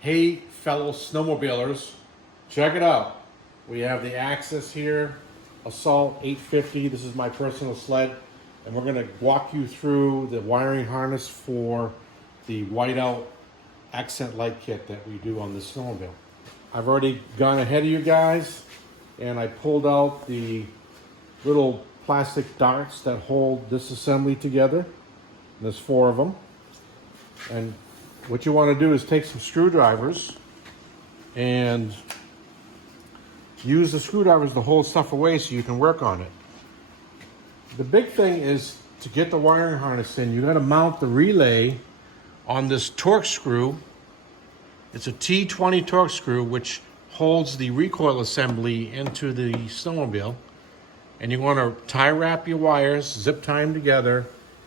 Hey, fellow snowmobilers, check it out. We have the Axis here, Assault 850. This is my personal sled, and we're going to walk you through the wiring harness for the Whiteout accent light kit that we do on this snowmobile. I've already gone ahead of you guys, and I pulled out the little plastic darts that hold this assembly together. There's 4 of them. And what you want to do is take some screwdrivers and use the screwdrivers to hold stuff away so you can work on it. The big thing is to get the wiring harness in, you got to mount the relay on this torque screw. It's a T20 torque screw which holds the recoil assembly into the snowmobile. And you want to tie wrap your wires, zip tie them together,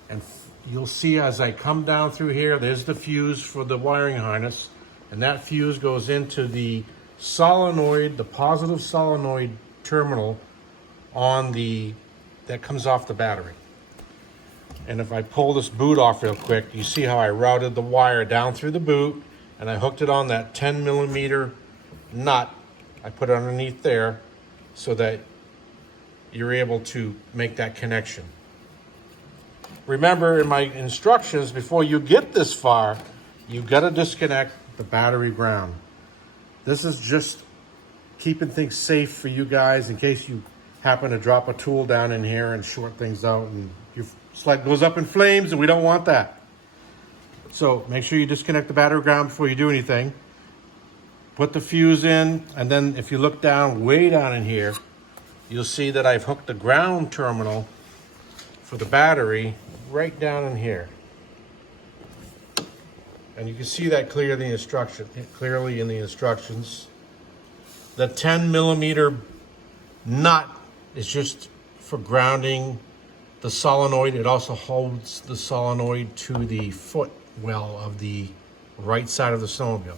and you'll see as I come down through here, there's the fuse for the wiring harness, and that fuse goes into the solenoid, the positive solenoid terminal that comes off the battery. And if I pull this boot off real quick, you see how I routed the wire down through the boot, and I hooked it on that 10 millimeter nut. I put it underneath there so that you're able to make that connection. Remember, in my instructions, before you get this far, you've got to disconnect the battery ground. This is just keeping things safe for you guys in case you happen to drop a tool down in here and short things out and your sled goes up in flames, and we don't want that. So make sure you disconnect the battery ground before you do anything. Put the fuse in, and then if you look down, way down in here, you'll see that I've hooked the ground terminal for the battery right down in here. And you can see that clearly in the instructions. The 10 millimeter nut is just for grounding the solenoid. It also holds the solenoid to the foot well of the right side of the snowmobile.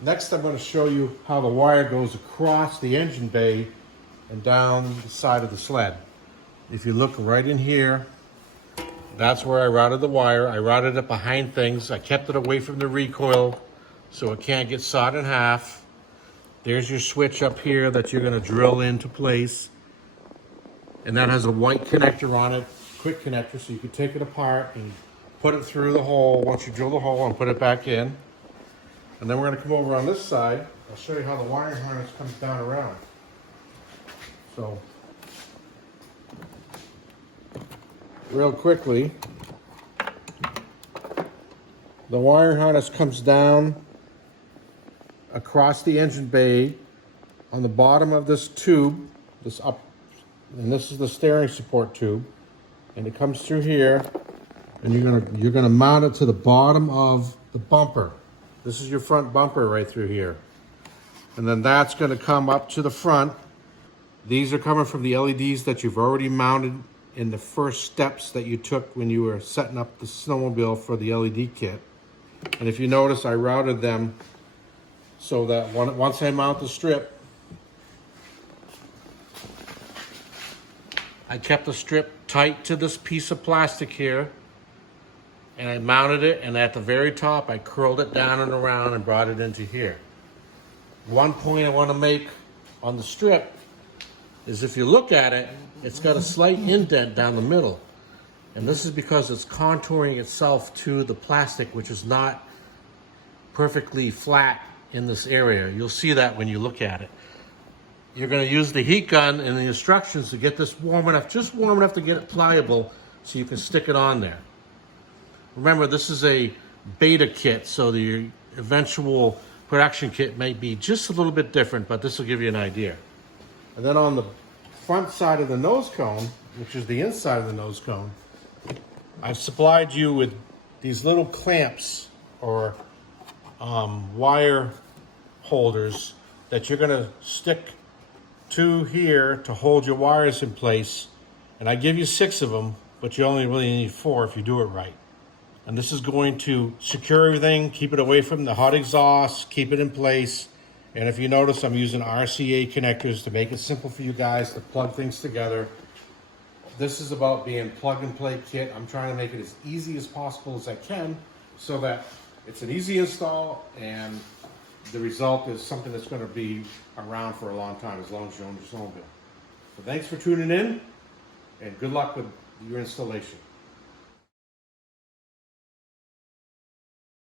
Next, I'm going to show you how the wire goes across the engine bay and down the side of the sled. If you look right in here, that's where I routed the wire. I routed it behind things. I kept it away from the recoil so it can't get sawed in half. There's your switch up here that you're going to drill into place. And that has a white connector on it, quick connector, so you can take it apart and put it through the hole once you drill the hole and put it back in. And then we're going to come over on this side. I'll show you how the wiring harness comes down around. So, real quickly, the wiring harness comes down across the engine bay on the bottom of this tube, and this is the steering support tube, and it comes through here, and you're gonna mount it to the bottom of the bumper. This is your front bumper right through here. And then that's gonna come up to the front. These are coming from the LEDs that you've already mounted in the first steps that you took when you were setting up the snowmobile for the LED kit. And if you notice, I routed them so that once I mount the strip, I kept the strip tight to this piece of plastic here, and I mounted it, and at the very top, I curled it down and around and brought it into here. One point I want to make on the strip is if you look at it, it's got a slight indent down the middle. And this is because it's contouring itself to the plastic, which is not perfectly flat in this area. You'll see that when you look at it. You're going to use the heat gun in the instructions to get this warm enough, just warm enough to get it pliable so you can stick it on there. Remember, this is a beta kit, so the eventual production kit may be just a little bit different, but this will give you an idea. And then on the front side of the nose cone, which is the inside of the nose cone, I've supplied you with these little clamps or wire holders that you're going to stick to here to hold your wires in place. And I give you 6 of them, but you only really need 4 if you do it right. And this is going to secure everything, keep it away from the hot exhaust, keep it in place. And if you notice, I'm using RCA connectors to make it simple for you guys to plug things together. This is about being plug and play kit. I'm trying to make it as easy as possible as I can so that It's an easy install, and the result is something that's going to be around for a long time, as long as you own your snowmobile. So thanks for tuning in, and good luck with your installation.